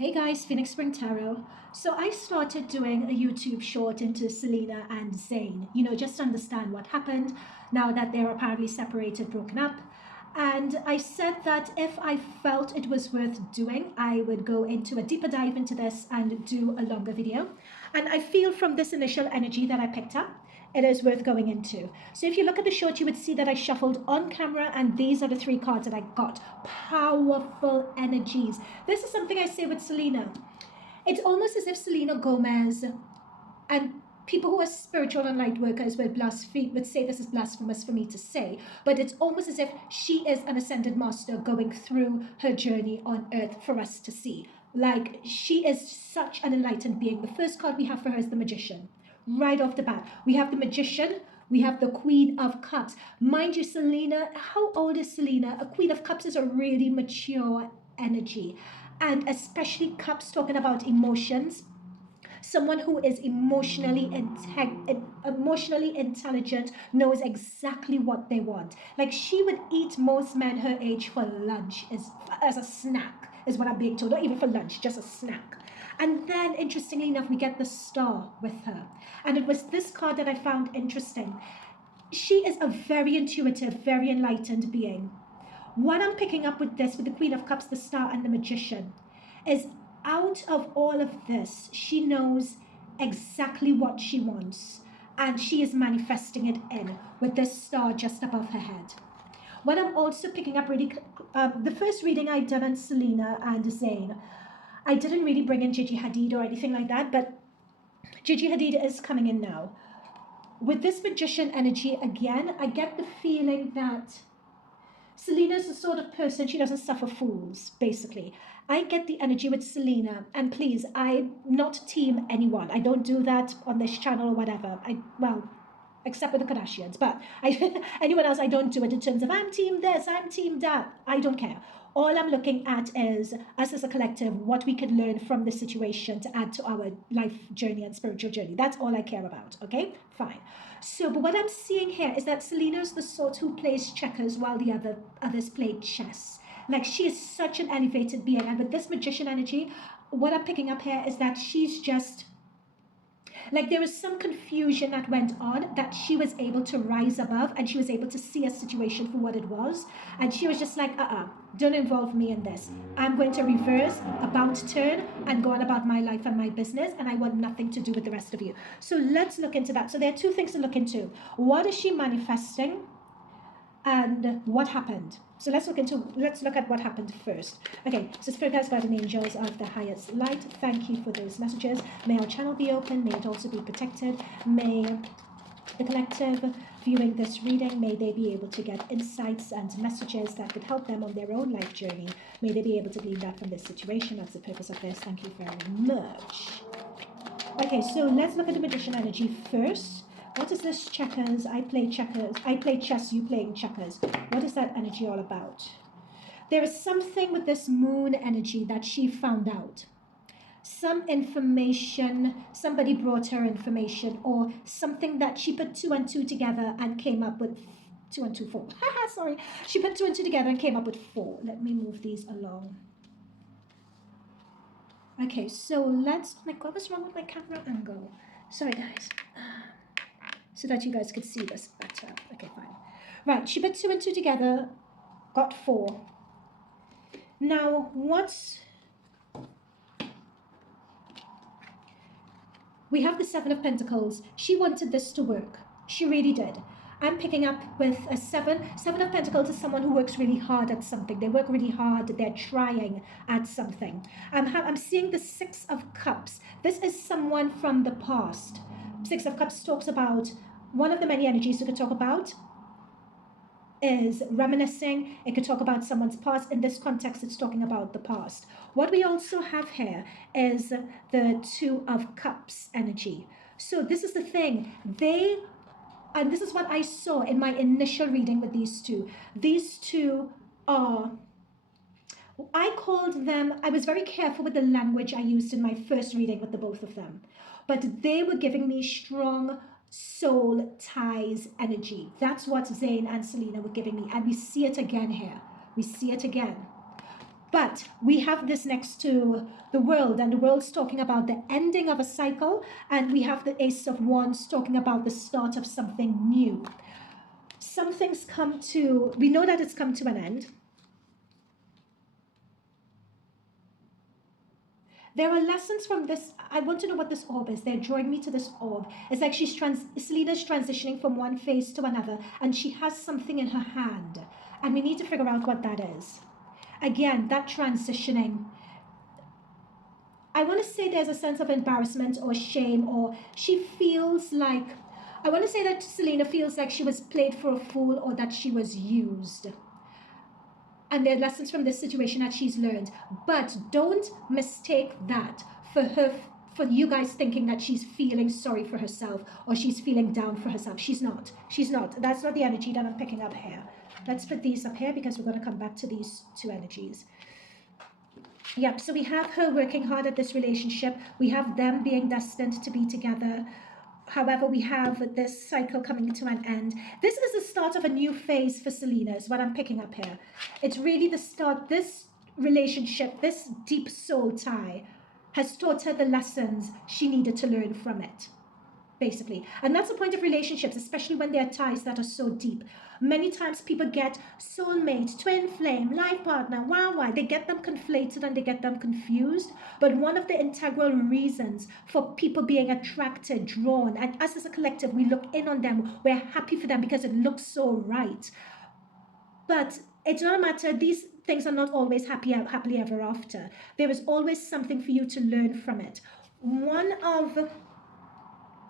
Hey guys, Phoenix Spring Tarot. So I started doing a YouTube short into Selena and Zayn, just to understand what happened now that they're apparently separated, broken up. And I said that if I felt it was worth doing, I would go into a deeper dive into this and do a longer video. And I feel from this initial energy that I picked up, it is worth going into. So if you look at the short, you would see that I shuffled on camera, and these are the three cards that I got. Powerful energies. This is something I say with Selena. It's almost as if Selena Gomez and people who are spiritual and light workers would say this is blasphemous for me to say, but it's almost as if she is an ascended master going through her journey on earth for us to see. Like, she is such an enlightened being. The first card we have for her is the Magician. Right off the bat, we have the Magician, we have the Queen of Cups. Mind you, Selena, how old is Selena? A Queen of Cups is a really mature energy, and especially Cups talking about emotions. Someone who is emotionally intelligent knows exactly what they want. Like, she would eat most men her age for lunch, as a snack, is what I'm being told. Not even for lunch, just a snack. And then, interestingly enough, we get the Star with her. And it was this card that I found interesting. She is a very intuitive, very enlightened being. What I'm picking up with this, with the Queen of Cups, the Star, and the Magician, is out of all of this, she knows exactly what she wants. And she is manifesting it in with this star just above her head. What I'm also picking up really, the first reading I done on Selena and Zayn, I didn't really bring in Gigi Hadid or anything like that, but Gigi Hadid is coming in now. With this Magician energy, again, I get the feeling that Selena's the sort of person, she doesn't suffer fools, basically. I get the energy with Selena, and please, I'm not team anyone. I don't do that on this channel or whatever. Except with the Kardashians, but anyone else, I don't do it in terms of I'm team this, I'm team that. I don't care. All I'm looking at is us as a collective, what we could learn from this situation to add to our life journey and spiritual journey. That's all I care about, okay? Fine. So, but what I'm seeing here is that Selena's the sort who plays checkers while the others play chess. Like, she is such an elevated being. And with this Magician energy, what I'm picking up here is that she's just, like, there was some confusion that went on that she was able to rise above, and she was able to see a situation for what it was. And she was just like, don't involve me in this. I'm going to reverse, about turn, and go on about my life and my business, and I want nothing to do with the rest of you. So let's look into that. So there are two things to look into. What is she manifesting? And what happened? So let's look at what happened first. Okay, so Spirit Guides, Guardian Angels of the highest light, thank you for those messages. May our channel be open, may it also be protected. May the collective viewing this reading, may they be able to get insights and messages that could help them on their own life journey. May they be able to glean that from this situation. That's the purpose of this. Thank you very much. Okay, so let's look at the Magician energy first. What is this checkers? I play checkers. I play chess, you playing checkers. What is that energy all about? There is something with this moon energy that she found out. Some information, somebody brought her information, or something that she put 2 and 2 together and came up with 2 and 2, 4. Sorry. She put 2 and 2 together and came up with 4. Let me move these along. Okay, so let's, what was wrong with my camera angle? Sorry, guys. So that you guys could see this better. Okay, fine. Right, she put 2 and 2 together, got 4. Now, we have the 7 of Pentacles. She wanted this to work. She really did. I'm picking up with a 7. 7 of Pentacles is someone who works really hard at something. They work really hard. They're trying at something. I'm seeing the 6 of Cups. This is someone from the past. 6 of Cups talks about, one of the many energies you could talk about is reminiscing. It could talk about someone's past. In this context, it's talking about the past. What we also have here is the 2 of Cups energy. So this is the thing. And this is what I saw in my initial reading with these two. These two are, I called them, I was very careful with the language I used in my first reading with the both of them. But they were giving me strong soul ties energy. That's what Zayn and Selena were giving me. And we see it again here. We see it again. But we have this next to the world, and the world's talking about the ending of a cycle, and we have the Ace of Wands talking about the start of something new. Something's come to, we know that it's come to an end. There are lessons from this. I want to know what this orb is. They're drawing me to this orb. It's like Selena's transitioning from one phase to another, and she has something in her hand, and we need to figure out what that is. Again, that transitioning, I want to say there's a sense of embarrassment or shame, or she feels like, I want to say that Selena feels like she was played for a fool, or that she was used. And there are lessons from this situation that she's learned. But don't mistake that for you guys thinking that she's feeling sorry for herself, or she's feeling down for herself. She's not. She's not. That's not the energy that I'm picking up here. Let's put these up here because we're going to come back to these two energies. Yep, so we have her working hard at this relationship. We have them being destined to be together. However, we have this cycle coming to an end. This is the start of a new phase for Selena, is what I'm picking up here. It's really the start. This relationship, this deep soul tie, has taught her the lessons she needed to learn from it, basically. And that's the point of relationships, especially when there are ties that are so deep. Many times people get soulmate, twin flame, life partner, wow. They get them conflated and they get them confused. But one of the integral reasons for people being attracted, drawn, and us as a collective, we look in on them, we're happy for them because it looks so right. But it's not a matter, these things are not always happily ever after. There is always something for you to learn from it.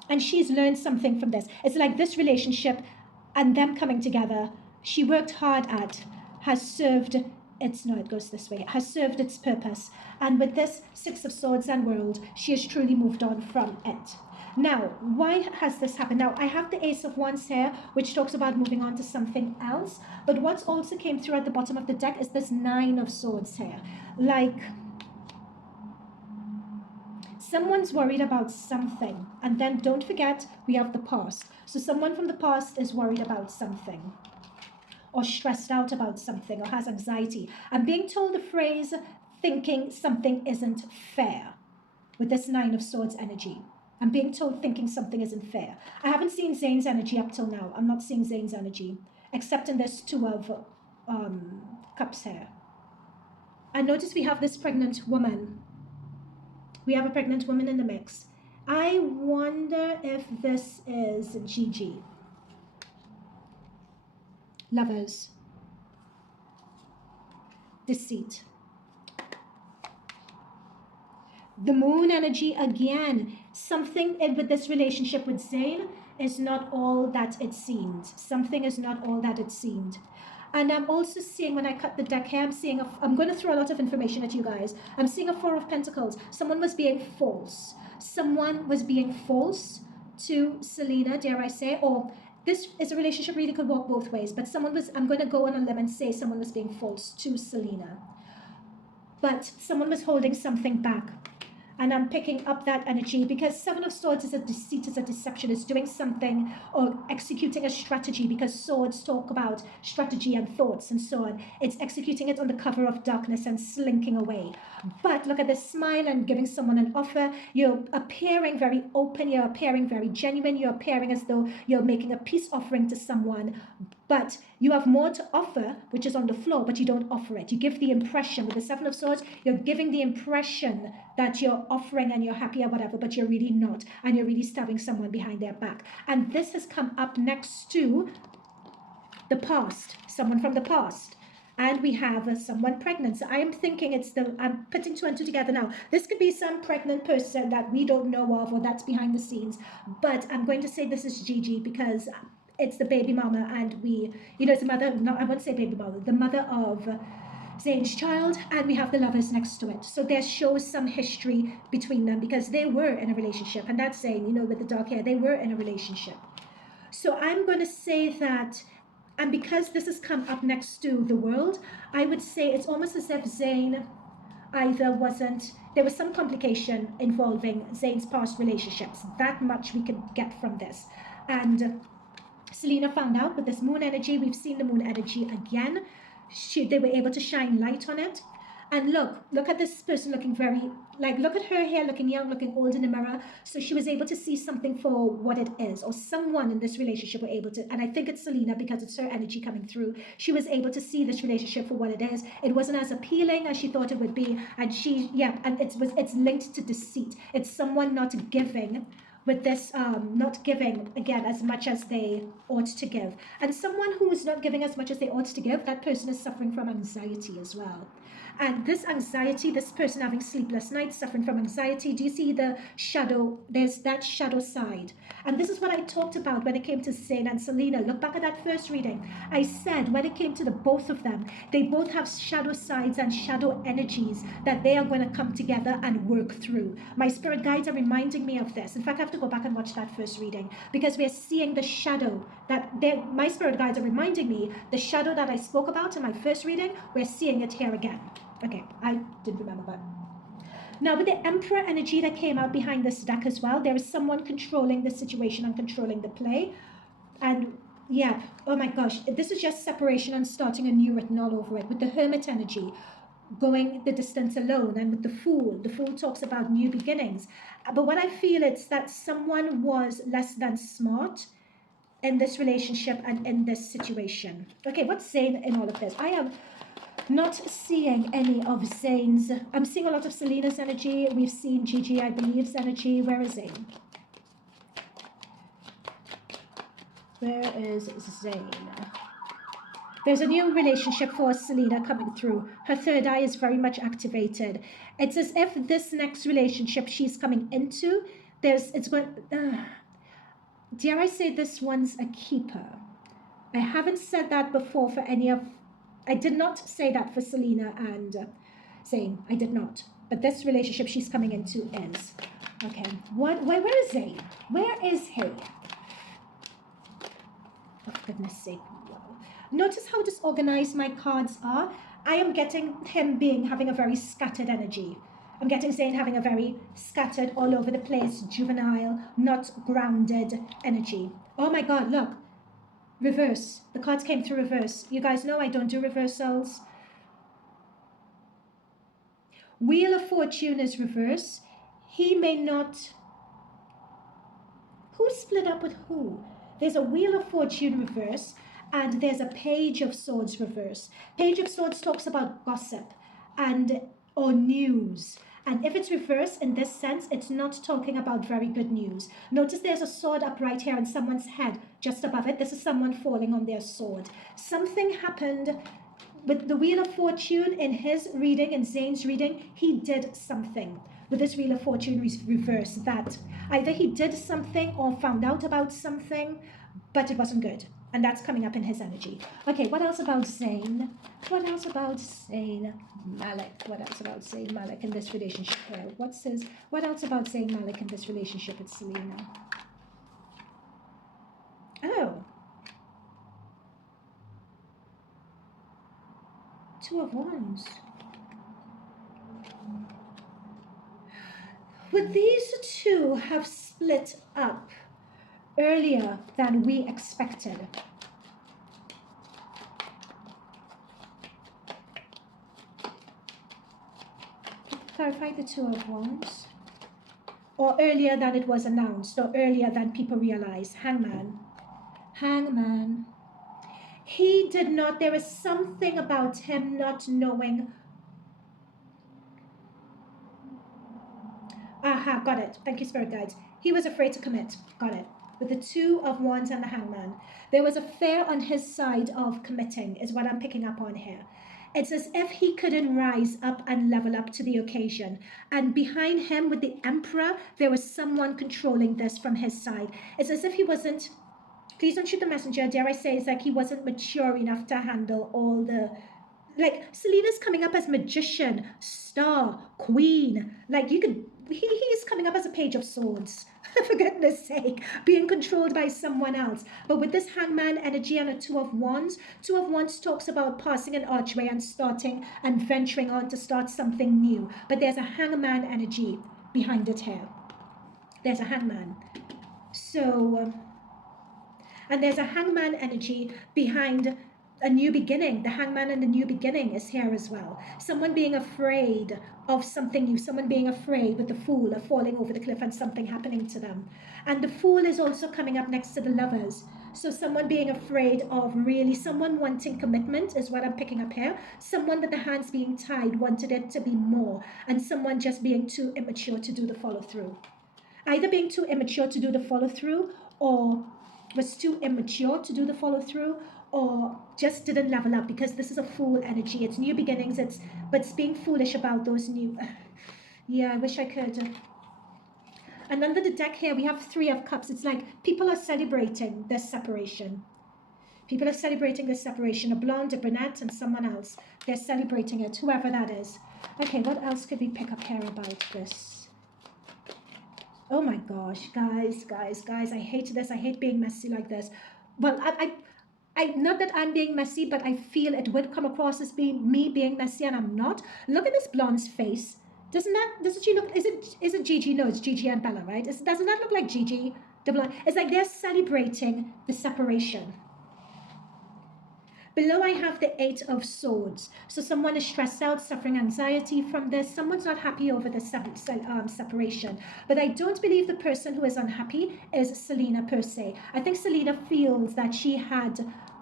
And she's learned something from this. It's like this relationship and them coming together, she worked hard at, has served its, no, it goes this way, has served its purpose. And with this Six of Swords and World, she has truly moved on from it. Now, why has this happened? Now, I have the Ace of Wands here, which talks about moving on to something else. But what's also came through at the bottom of the deck is this Nine of Swords here. Like, someone's worried about something. And then don't forget, we have the past. So someone from the past is worried about something, or stressed out about something, or has anxiety. I'm being told the phrase, thinking something isn't fair, with this Nine of Swords energy. I'm being told thinking something isn't fair. I haven't seen Zayn's energy up till now. I'm not seeing Zayn's energy, except in this Two of Cups here. I notice we have this pregnant woman. We have a pregnant woman in the mix. I wonder if this is Gigi. Lovers. Deceit. The moon energy again. Something with this relationship with Zayn is not all that it seemed. Something is not all that it seemed. And I'm also seeing, when I cut the deck here, I'm going to throw a lot of information at you guys. I'm seeing a Four of Pentacles. Someone was being false. Someone was being false to Selena, dare I say, or this is a relationship really could walk both ways, but I'm going to go on a limb and say someone was being false to Selena. But someone was holding something back. And I'm picking up that energy because Seven of Swords is a deceit, is a deception, is doing something or executing a strategy, because swords talk about strategy and thoughts and so on. It's executing it on the cover of darkness and slinking away. But look at this smile and giving someone an offer. You're appearing very open. You're appearing very genuine. You're appearing as though you're making a peace offering to someone. But you have more to offer, which is on the floor, but you don't offer it. You give the impression, with the Seven of Swords, you're giving the impression that you're offering and you're happy or whatever, but you're really not. And you're really stabbing someone behind their back. And this has come up next to the past, someone from the past. And we have someone pregnant. So I am thinking I'm putting two and two together now. This could be some pregnant person that we don't know of, or that's behind the scenes. But I'm going to say this is Gigi because it's the baby mama, and it's the mother, no, I won't say baby mama, the mother of Zayn's child, and we have the lovers next to it. So there shows some history between them because they were in a relationship, and that's Zayn, with the dark hair, they were in a relationship. So I'm going to say that, and because this has come up next to the world, I would say it's almost as if Zayn there was some complication involving Zayn's past relationships. That much we could get from this. And Selena found out with this moon energy. We've seen the moon energy again. They were able to shine light on it. And look at this person looking very, like, look at her hair looking young, looking old in the mirror. So she was able to see something for what it is, or someone in this relationship were able to, and I think it's Selena because it's her energy coming through. She was able to see this relationship for what it is. It wasn't as appealing as she thought it would be. And and it's linked to deceit. It's someone not giving with this not giving again as much as they ought to give. And someone who is not giving as much as they ought to give, that person is suffering from anxiety as well. And this anxiety, this person having sleepless nights, suffering from anxiety, do you see the shadow? There's that shadow side. And this is what I talked about when it came to Zayn and Selena. Look back at that first reading. I said when it came to the both of them, they both have shadow sides and shadow energies that they are going to come together and work through. My spirit guides are reminding me of this. In fact, I have to go back and watch that first reading because we're seeing the shadow that my spirit guides are reminding me, the shadow that I spoke about in my first reading, we're seeing it here again. Okay, I didn't remember that. Now, with the Emperor energy that came out behind this deck as well, there is someone controlling the situation and controlling the play. And yeah, oh my gosh, this is just separation and starting a new written all over it. With the Hermit energy, going the distance alone, and with the Fool talks about new beginnings. But what I feel it's that someone was less than smart in this relationship and in this situation. Okay, what's Zayn in all of this? I am not seeing any of Zayn's. I'm seeing a lot of Selena's energy. We've seen Gigi, I believe's energy. Where is Zayn? Where is Zayn? There's a new relationship for Selena coming through. Her third eye is very much activated. It's as if this next relationship she's coming into, it's going. Dare I say this one's a keeper? I haven't said that before for any of. I did not say that for Selena and Zayn. I did not. But this relationship she's coming into is. Okay. Where is Zayn? Where is he? Oh, for goodness sake. Wow. Notice how disorganized my cards are. I am getting him having a very scattered energy. I'm getting Zayn having a very scattered, all over the place, juvenile, not grounded energy. Oh my God, look. Reverse. The cards came through reverse. You guys know I don't do reversals. Wheel of Fortune is reverse. He may not. Who split up with who? There's a Wheel of Fortune reverse and there's a Page of Swords reverse. Page of Swords talks about gossip or news. And if it's reverse in this sense, it's not talking about very good news. Notice there's a sword up right here on someone's head, just above it. This is someone falling on their sword. Something happened with the Wheel of Fortune in his reading, in Zayn's reading. He did something with this Wheel of Fortune reverse that either he did something or found out about something, but it wasn't good. And that's coming up in his energy. Okay, what else about Zayn? What else about Zayn Malik? What else about Zayn Malik in this relationship? What else about Zayn Malik in this relationship with Selena? Oh. Two of Wands. Would these two have split up earlier than we expected? Clarify the Two of Wands. Or earlier than it was announced, or earlier than people realized. Hangman. Hangman. He did not, there is something about him not knowing. Aha, got it. Thank you, Spirit Guides. He was afraid to commit. Got it. With the Two of Wands and the Hangman. There was a fear on his side of committing, is what I'm picking up on here. It's as if he couldn't rise up and level up to the occasion. And behind him with the Emperor, there was someone controlling this from his side. It's as if he wasn't, please don't shoot the messenger, dare I say, it's like he wasn't mature enough to handle all the, like, Selena's coming up as magician, star, queen. Like, you could, he's coming up as a Page of Swords. For goodness sake, being controlled by someone else. But with this Hangman energy and a Two of Wands talks about passing an archway and starting and venturing on to start something new. But there's a Hangman energy behind it here. There's a Hangman. So, and there's a Hangman energy behind a new beginning. The hangman and the new beginning is here as well. Someone being afraid of something new, someone being afraid with the fool of falling over the cliff and something happening to them. And the fool is also coming up next to the lovers. So someone being afraid of really, someone wanting commitment is what I'm picking up here. Someone with the hands being tied wanted it to be more, and someone just being too immature to do the follow through. Either being too immature to do the follow through, or was too immature to do the follow through, or just didn't level up, because this is a fool energy. It's new beginnings, but it's being foolish about those new. Yeah, I wish I could. And under the deck here, we have 3 of Cups. It's like people are celebrating this separation. People are celebrating this separation. A blonde, a brunette, and someone else. They're celebrating it, whoever that is. Okay, what else could we pick up here about this? Oh my gosh, guys, I hate this. I hate being messy like this. Well, I not that I'm being messy, but I feel it would come across as being me being messy, and I'm not. Look at this blonde's face. Doesn't she look, is it Gigi? No, it's Gigi and Bella, right? Doesn't that look like Gigi, the blonde? It's like they're celebrating the separation. Below I have the 8 of Swords. So someone is stressed out, suffering anxiety from this. Someone's not happy over the separation. But I don't believe the person who is unhappy is Selena per se. I think Selena feels that she had,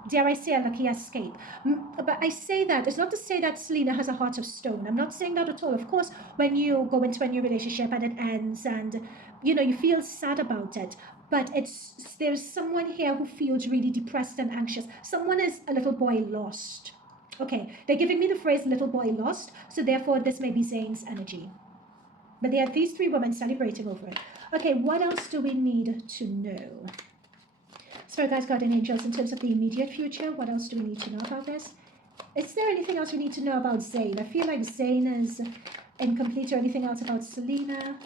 dare I say, a lucky escape. But I say that, it's not to say that Selena has a heart of stone. I'm not saying that at all. Of course, when you go into a new relationship and it ends and, you know, you feel sad about it. But there's someone here who feels really depressed and anxious. Someone is a little boy lost. Okay, they're giving me the phrase little boy lost, so therefore this may be Zayn's energy. But there are these 3 women celebrating over it. Okay, what else do we need to know? Spirit guides, guardian angels, in terms of the immediate future, what else do we need to know about this? Is there anything else we need to know about Zayn? I feel like Zayn is incomplete. Or anything else about Selena?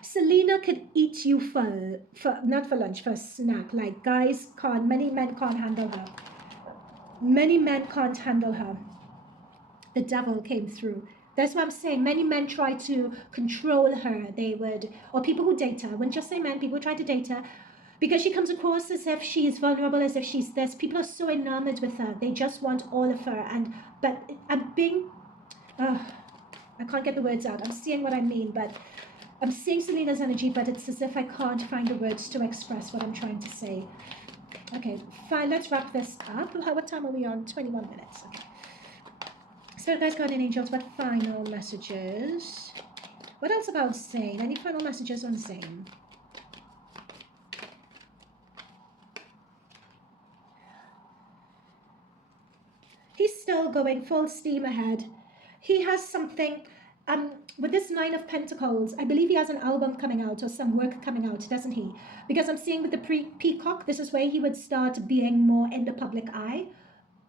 Selena could eat you for not for lunch, for a snack. Like, guys can't, many men can't handle her. Many men can't handle her. The devil came through. That's what I'm saying. Many men try to control her. They would, or people who date her. I wouldn't just say men, people try to date her because she comes across as if she is vulnerable, as if she's this. People are so enamored with her. They just want all of her. But I'm being, I can't get the words out. I'm seeing what I mean, but I'm seeing Selena's energy, but it's as if I can't find the words to express what I'm trying to say. Okay, fine, let's wrap this up. What time are we on? 21 minutes. Okay. Spirit guides, guardian angels, what final messages? What else about Zayn? Any final messages on Zayn? He's still going full steam ahead. He has something... with this 9 of Pentacles, I believe he has an album coming out or some work coming out, doesn't he? Because I'm seeing with the peacock, this is where he would start being more in the public eye.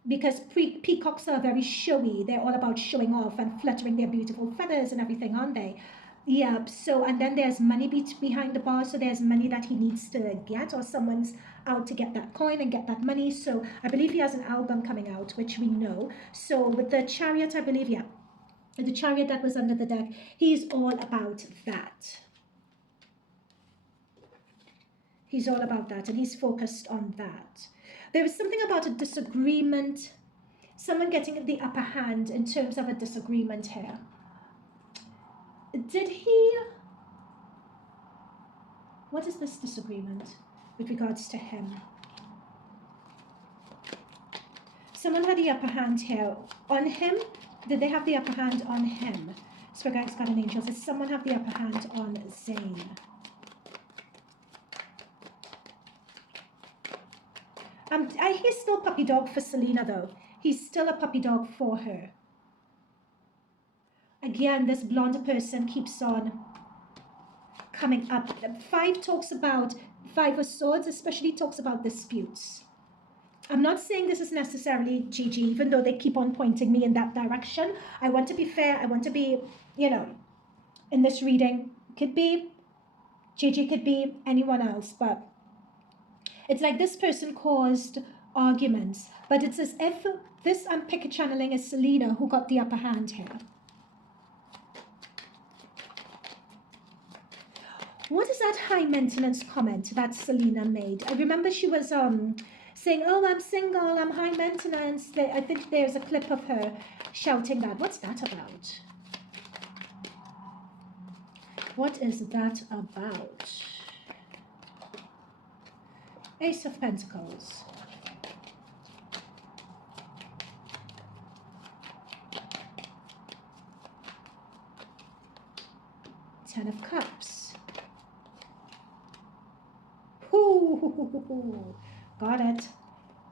Because peacocks are very showy. They're all about showing off and fluttering their beautiful feathers and everything, aren't they? Yeah, so, and then there's money behind the bar, so there's money that he needs to get, or someone's out to get that coin and get that money. So I believe he has an album coming out, which we know. So with the Chariot, I believe, yeah, the Chariot that was under the deck, he's all about that. He's all about that, and he's focused on that. There is something about a disagreement, someone getting the upper hand in terms of a disagreement here. Did he... What is this disagreement with regards to him? Someone had the upper hand here on him. Did they have the upper hand on him? Spirit guides, guardian angels. Did someone have the upper hand on Zayn? He's still puppy dog for Selena, though. He's still a puppy dog for her. Again, this blonde person keeps on coming up. 5 talks about, 5 of Swords especially talks about disputes. I'm not saying this is necessarily Gigi, even though they keep on pointing me in that direction. I want to be fair. I want to be, you know, in this reading, could be Gigi, could be anyone else, but it's like this person caused arguments, but it's as if this I'm pick channeling is Selena who got the upper hand here. What is that high maintenance comment that Selena made? I remember she was saying, oh, I'm single, I'm high maintenance. I think there's a clip of her shouting that. What's that about? What is that about? Ace of Pentacles. Ten of Cups. Ooh, got it.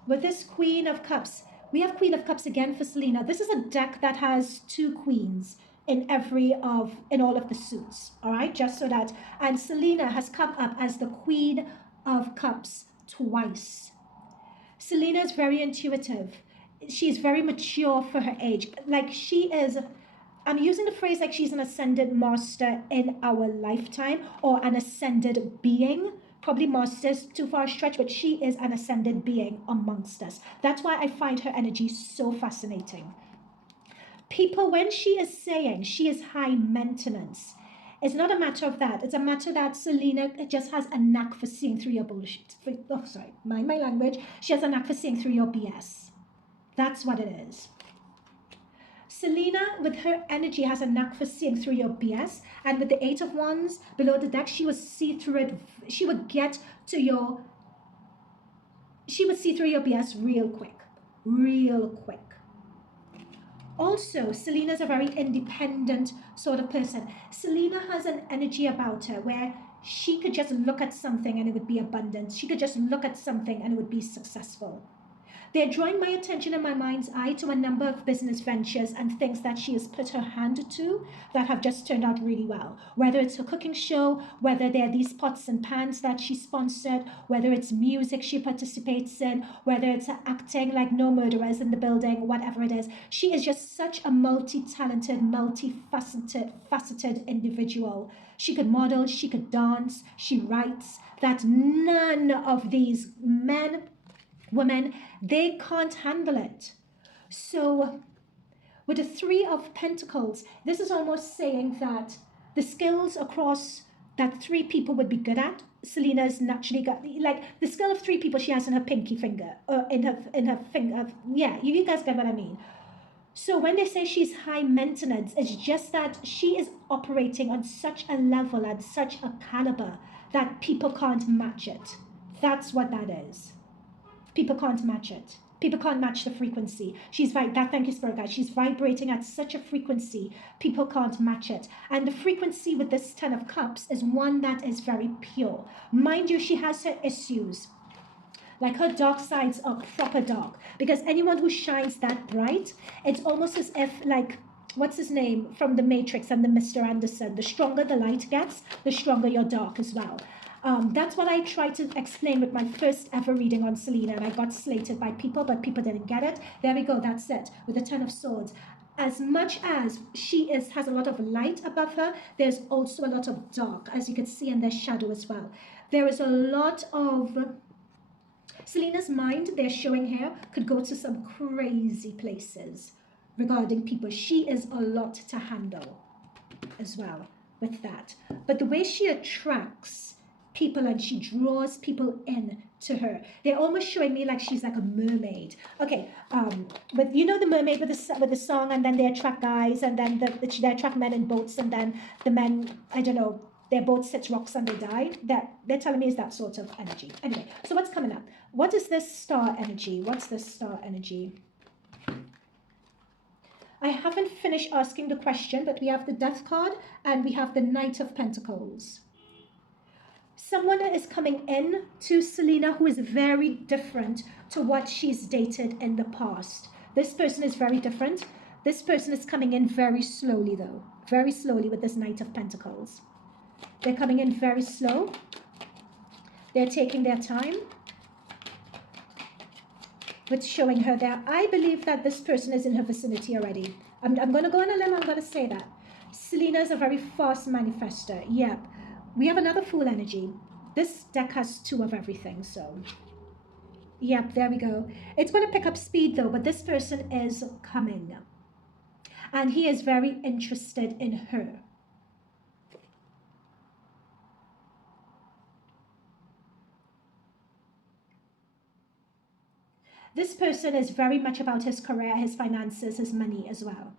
With this Queen of Cups, we have Queen of Cups again for Selena. This is a deck that has 2 queens in all of the suits. All right, just so that, and Selena has come up as the Queen of Cups twice. Selena is very intuitive. She's very mature for her age. Like she is, I'm using the phrase like she's an ascended master in our lifetime, or an ascended being. Probably master is too far a stretch, but she is an ascended being amongst us. That's why I find her energy so fascinating. People, when she is saying she is high maintenance, it's not a matter of that. It's a matter that Selena just has a knack for seeing through your bullshit. Oh, sorry, mind my language. She has a knack for seeing through your BS. That's what it is. Selena, with her energy, has a knack for seeing through your BS. And with the 8 of Wands below the deck, she would see through it. She would see through your BS real quick. Real quick. Also, Selena's a very independent sort of person. Selena has an energy about her where she could just look at something and it would be abundant. She could just look at something and it would be successful. They're drawing my attention and my mind's eye to a number of business ventures and things that she has put her hand to that have just turned out really well. Whether it's her cooking show, whether they're these pots and pans that she sponsored, whether it's music she participates in, whether it's her acting like No Murderers in the Building, whatever it is. She is just such a multi-talented, multi-faceted individual. She could model, she could dance, she writes, that none of these women, they can't handle it. So with the 3 of Pentacles, this is almost saying that the skills across that 3 people would be good at, Selena's naturally got, like the skill of 3 people she has in her pinky finger, or in her finger. Yeah, you guys get what I mean. So when they say she's high maintenance, it's just that she is operating on such a level and such a caliber that people can't match it. That's what that is. People can't match it. People can't match the frequency. Thank you, Spirit Guide. She's vibrating at such a frequency, people can't match it. And the frequency with this 10 of Cups is one that is very pure. Mind you, she has her issues. Like her dark sides are proper dark. Because anyone who shines that bright, it's almost as if like, what's his name from The Matrix and the Mr. Anderson? The stronger the light gets, the stronger your dark as well. That's what I tried to explain with my first ever reading on Selena, and I got slated by people, but people didn't get it. There we go, that's it, with the 10 of Swords. As much as she has a lot of light above her, there's also a lot of dark, as you can see in their shadow as well. There is a lot of... Selena's mind, they're showing here, could go to some crazy places regarding people. She is a lot to handle as well with that. But the way she attracts people and she draws people in to her, they're almost showing me like she's like a mermaid. Okay, but you know the mermaid with the song, and then they attract guys, and then they attract men in boats, and then the men, I don't know, their boat hits rocks and they die. That they're telling me is that sort of energy. Anyway, so what's coming up? What is this star energy? What's this star energy? I haven't finished asking the question, but we have the Death card and we have the Knight of Pentacles. Someone is coming in to Selena who is very different to what she's dated in the past. This person is very different. This person is coming in very slowly though. Very slowly with this Knight of Pentacles. They're coming in very slow. They're taking their time with showing her there. I believe that this person is in her vicinity already. I'm going to go on a limb, I'm going to say that. Selena is a very fast manifester. Yep. We have another Fool energy. This deck has 2 of everything, so... Yep, there we go. It's going to pick up speed though, but this person is coming. And he is very interested in her. This person is very much about his career, his finances, his money as well.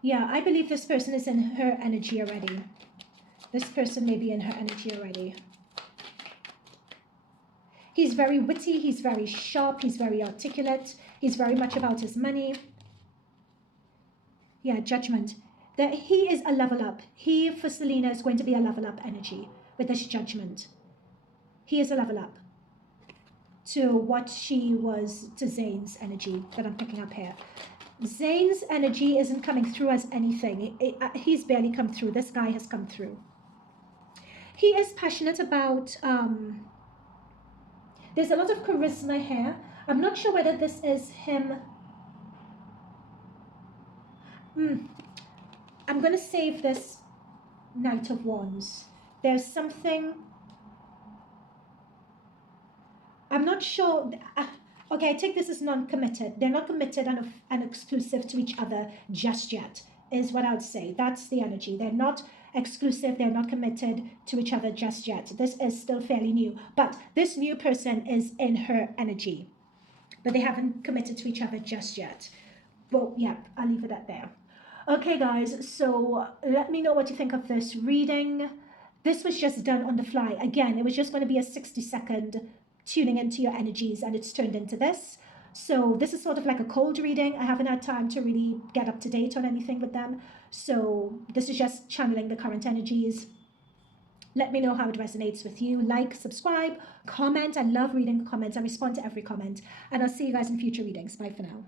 Yeah, I believe this person is in her energy already. This person may be in her energy already. He's very witty, he's very sharp, he's very articulate, he's very much about his money. Yeah, Judgment. That he is a level up. He, for Selena, is going to be a level up energy with this Judgment. He is a level up to what she was to Zayn's energy that I'm picking up here. Zayn's energy isn't coming through as anything. He's barely come through. This guy has come through. He is passionate about... there's a lot of charisma here. I'm not sure whether this is him... I'm going to save this Knight of Wands. There's something... I'm not sure... Okay, I take this as non-committed. They're not committed and exclusive to each other just yet, is what I would say. That's the energy. They're not exclusive. They're not committed to each other just yet. This is still fairly new. But this new person is in her energy. But they haven't committed to each other just yet. But yeah, I'll leave it at there. Okay, guys, so let me know what you think of this reading. This was just done on the fly. Again, it was just going to be a 60-second tuning into your energies, and it's turned into this. So this is sort of like a cold reading. I haven't had time to really get up to date on anything with them. So this is just channeling the current energies. Let me know how it resonates with you. Like, subscribe, comment. I love reading comments. I respond to every comment. And I'll see you guys in future readings. Bye for now.